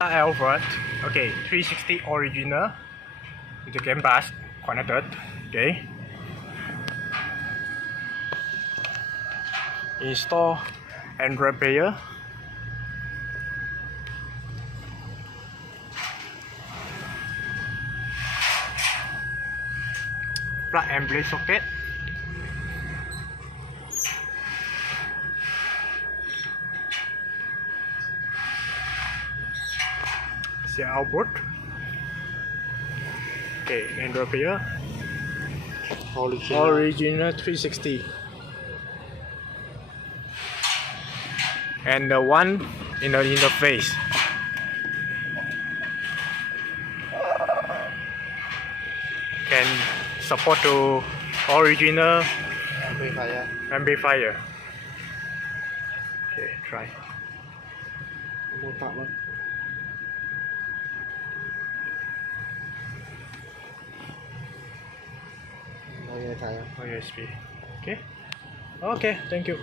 Alphard, okay, 360 original with the Canbus connected, okay. Install and repair. Plug and play socket. See output. Okay, and repair. Original 360. And the one in the interface. Can support to original amplifier. Okay, try. USB. Okay. Okay, thank you.